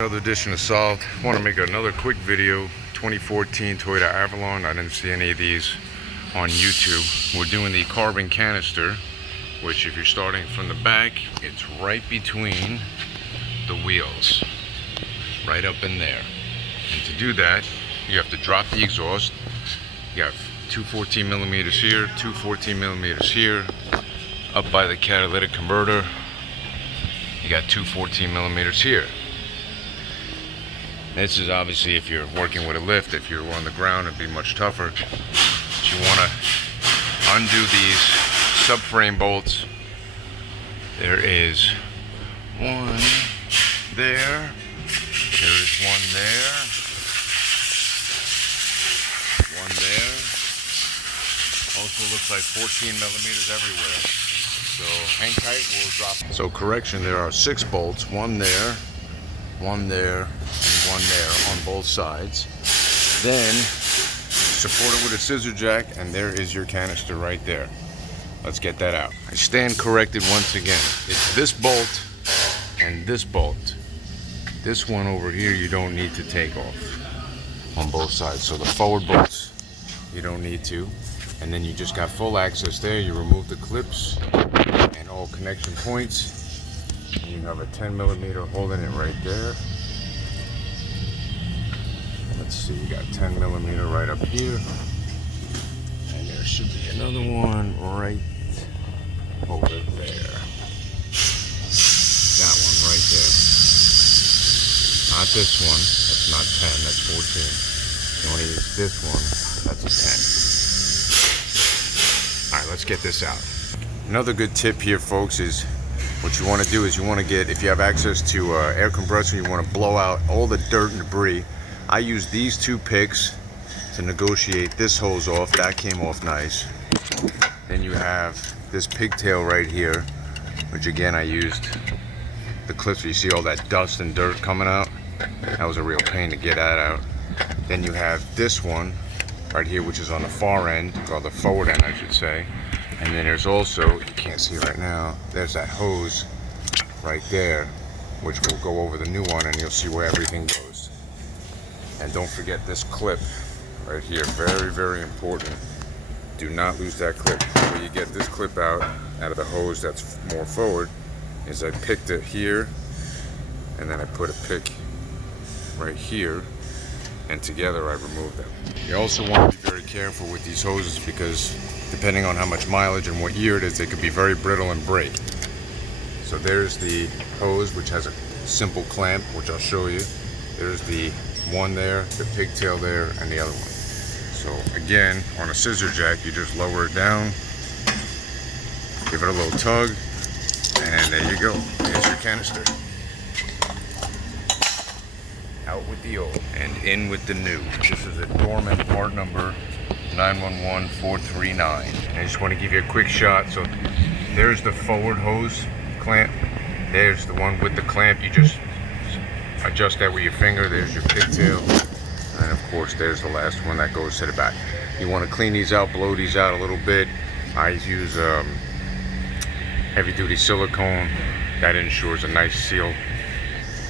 Another edition of Solved. I want to make another quick video. 2014 Toyota Avalon. I didn't see any of these on YouTube. We're doing the carbon canister, which if you're starting from the back, it's right between the wheels, right up in there. And to do that, you have to drop the exhaust. You have two 14 millimeters here, two 14 millimeters here. Up by the catalytic converter, you got two 14 millimeters here. This is obviously if you're working with a lift. If you're on the ground, it'd be much tougher. But you want to undo these subframe bolts. There is one there. There is one there. One there. Also looks like 14 millimeters everywhere. So hang tight, we'll drop. So correction, there are 6 bolts. One there, one there, and one there on both sides. Then support it with a scissor jack, and there is your canister right there. Let's get that out. I stand corrected once again. It's this bolt and this bolt. This one over here you don't need to take off on both sides. So the forward bolts you don't need to. And then you just got full access there. You remove the clips and all connection points. And you have a 10 millimeter holding it right there. Let's see, you got 10 millimeter right up here. And there should be another one right over there. That one right there. Not this one, that's not 10, that's 14. You want to use this one, that's a 10. All right, let's get this out. Another good tip here, folks, is what you want to do is you want to get, if you have access to air compressor, you want to blow out all the dirt and debris. I use these 2 picks to negotiate this hose off. That came off nice. Then you have this pigtail right here, which again I used the clips. You see all that dust and dirt coming out. That was a real pain to get that out. Then you have this one right here, which is on the far end, or the forward end I should say. And then there's also, you can't see right now, there's that hose right there, which will go over the new one, and you'll see where everything goes. And don't forget this clip right here, very, very important. Do not lose that clip. The way you get this clip out of the hose that's more forward is I picked it here, and then I put a pick right here, and together I removed them. You also want to be very careful with these hoses because depending on how much mileage and what year it is, they could be very brittle and break. So there's the hose, which has a simple clamp, which I'll show you. There's the one there, the pigtail there, and the other one. So again, on a scissor jack, you just lower it down, give it a little tug, and there you go. There's your canister. Out with the old and in with the new. This is a dormant part number 911439. And I just want to give you a quick shot. So there's the forward hose clamp. There's the one with the clamp. You just adjust that with your finger. There's your pigtail. And of course there's the last one that goes to the back. You want to clean these out, blow these out a little bit. I use heavy duty silicone. That ensures a nice seal.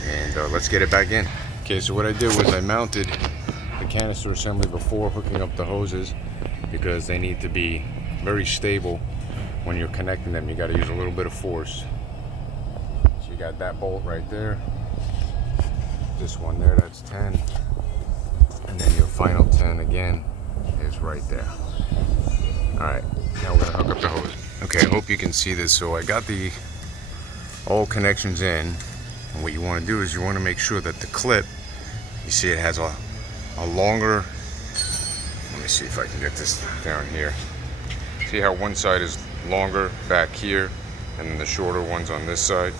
And let's get it back in. Okay, so what I did was I mounted the canister assembly before hooking up the hoses because they need to be very stable when you're connecting them. You got to use a little bit of force. So you got that bolt right there, this one there, that's 10, and then your final 10 again is right there. All right, now we're gonna hook up the hose. Okay, I hope you can see this. So I got the all connections in, and what you want to do is you want to make sure that the clip, you see it has a longer, let me see if I can get this down here. See how one side is longer back here and then the shorter one's on this side?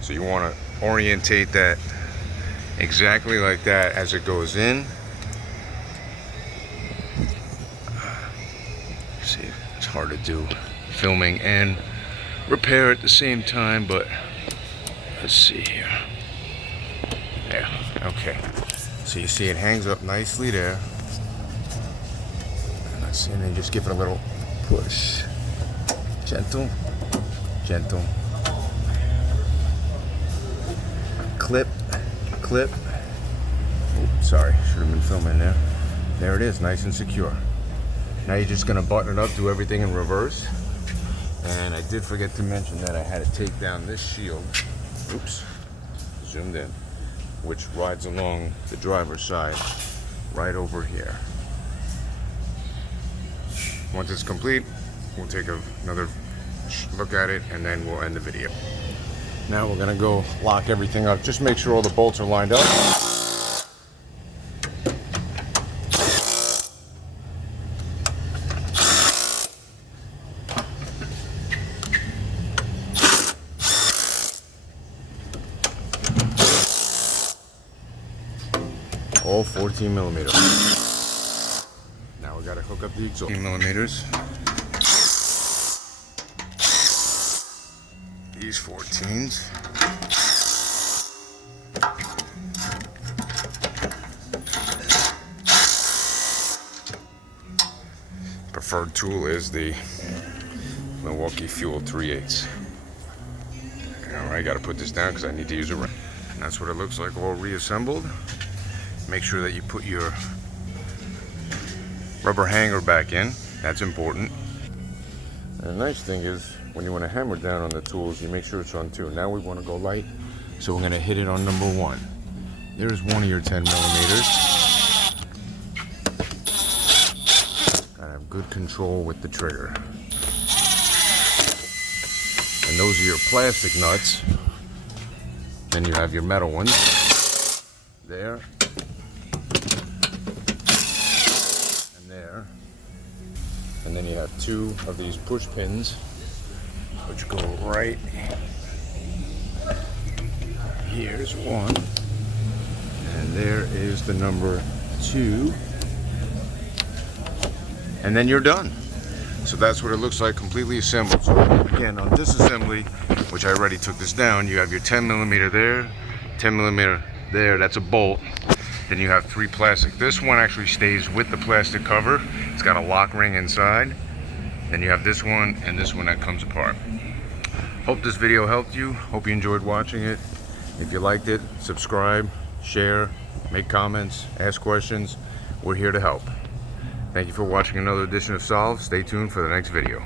So you want to orientate that exactly like that as it goes in. See, it's hard to do filming and repair at the same time, but let's see here. There, okay. So you see it hangs up nicely there. And let's see, and then just give it a little push. Gentle, gentle. Clip clip. Oops, sorry, should have been filming there. There it is, nice and secure. Now you're just gonna button it up, do everything in reverse. And I did forget to mention that I had to take down this shield. Oops, zoomed in, which rides along the driver's side right over here. Once it's complete, we'll take another look at it and then we'll end the video. Now we're gonna go lock everything up. Just make sure all the bolts are lined up. All 14 millimeters. Now we gotta hook up the exhaust. 14 millimeters. These 14s. Preferred tool is the Milwaukee FUEL 3/8. Alright, gotta put this down because I need to use a wrench. And that's what it looks like, all reassembled. Make sure that you put your rubber hanger back in. That's important. And the nice thing is, when you want to hammer down on the tools, you make sure it's on 2. Now we want to go light, so we're going to hit it on number 1. There's one of your 10 millimeters. Gotta have good control with the trigger. And those are your plastic nuts. Then you have your metal ones. There. There, and then you have 2 of these push pins which go right. Here's one, and there is the number 2, and then you're done. So that's what it looks like, completely assembled. So again, on this assembly, which I already took this down, you have your 10 millimeter there, 10 millimeter there, that's a bolt. Then you have 3 plastic. This one actually stays with the plastic cover. It's got a lock ring inside. Then you have this one and this one that comes apart. Hope this video helped you. Hope you enjoyed watching it. If you liked it, subscribe, share, make comments, ask questions. We're here to help. Thank you for watching another edition of Solve. Stay tuned for the next video.